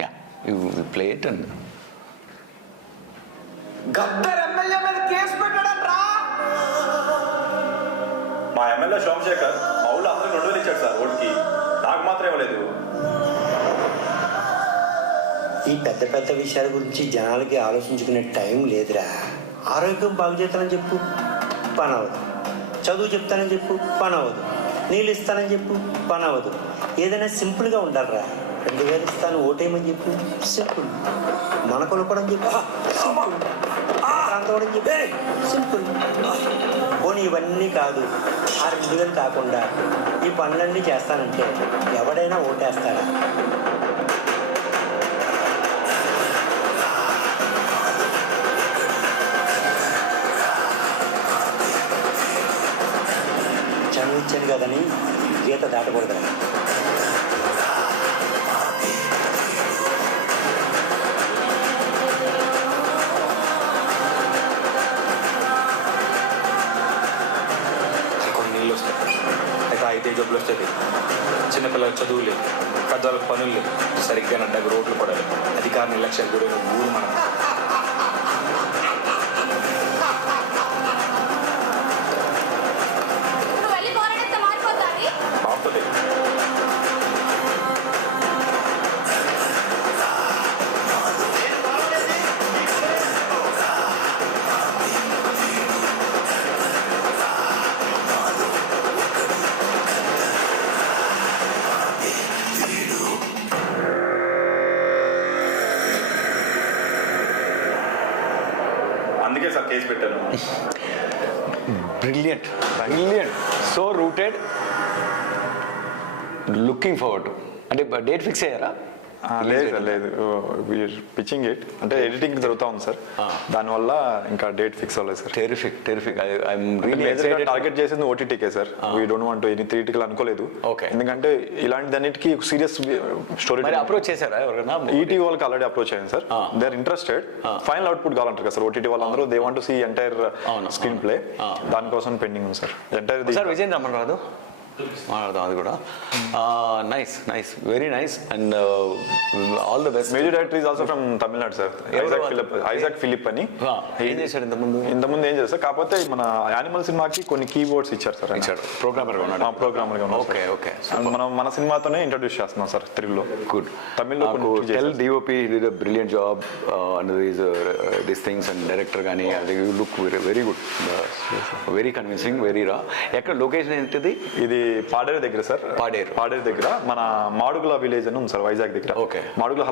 Yeah, you play it and. Gaddar MLA మీద case పెట్టాడట్రా. మా MLA Somashekar మా ఊళ్ళో అందరికి 2,000 ఇచ్చాడు సార్ ఓటుకి, నాకు మాత్రం ఇవ్వలేదు. ఈ పెద్ద పెద్ద విషయాల గురించి జనాలకి ఆలోచించుకునే టైం లేదురా. ఆరోగ్యం బాగు చేస్తానని చెప్పు, పని అవ్వదు. చదువు చెప్తానని చెప్పు, పని అవ్వదు. నీళ్ళు ఇస్తానని చెప్పు, పని అవ్వదు. ఏదైనా సింపుల్గా ఉండాలిరా. 2,000 ఇస్తాను ఓటేయమని చెప్పు, సింపుల్. మన కొనుక్కోవడం చెప్పు, సింపుల్. ప్రాంతం చెప్పు, సింపుల్. పోనీ ఇవన్నీ కాదు, ఆ 2,000 కాకుండా ఈ పనులన్నీ చేస్తానంటే ఎవడైనా ఓటేస్తాడా? చదివించాను కదని గీత దాటకూడదు. కొన్ని నీళ్ళు వస్తాయి, అయితే 5 జబ్బులు వస్తాయి. చిన్నపిల్లలకు చదువు లేదు, పెద్దవాళ్ళకి పనులు లేవు, సరిగ్గా నడ్డకు రోడ్లు పడాలి. అధికార నిర్లక్ష్యం గురైన ఊరు మనం. కాకపోతే అందుకే సార్ కేసు పెట్టాను. Brilliant, so rooted, looking forward to. అంటే డేట్ ఫిక్స్ అయ్యారా? లేదు సార్, లేదు. పిచ్చింగ్ ఇట్ అంటే ఎడిటింగ్ జరుగుతూ ఉంది సార్, దానివల్ల ఇంకా డేట్ ఫిక్స్ అవ్వలేదు sir. Terrific. I'm really excited. Target చేసింది ఓటీటీకే sir. We don't want any theatrical అనుకోలేదు. Okay. ఎందుకంటే ఇలాంటిదన్నిటికీ సీరియస్ స్టోరీ. మరి అప్రోచ్ చేశారా ఎవరైనా? ఈటీ వాళ్ళకి ఆల్రెడీ అప్రోచ్ అయ్యింది sir. They are interested. Final output కావాలంటారు కదా సార్ ఓటీటీ వాళ్ళందరూ. They want to see entire screenplay. దానికోసం పెండింగ్ ఉంది sir. Entire sir Vijay Ramana రాదు మాట్లాడదాం అది కూడా. Nice, very nice, and all the best. Major director is also from Tamil Nadu sir, Isaac Philip అని. ఏం చేశాడు ఇంతకుముందు ఏం చేస్తారు సార్, కాకపోతే మన యానిమల్ సినిమాకి కొన్ని కీబోర్డ్స్ ఇచ్చారు సార్. ప్రోగ్రామర్గా ఉన్నాడు. ప్రోగ్రామర్గా ఉన్నాడు. ఓకే. మనం మన సినిమాతోనే ఇంట్రడ్యూస్ చేస్తున్నాం సార్ తెలుగులో. గుడ్. తమిళ్లో tell DOP did a brilliant job and these things, and director కానీ అది look very good, very convincing, very రా. ఎక్కడ లొకేషన్ ఏంటిది? ఇది పాడేరు దగ్గర సార్. పాడేరు దగ్గర మన మాడుగుల విలేజ్ అని ఉంది సార్, వైజాగ్ దగ్గర. ఓకే. మాడుగుల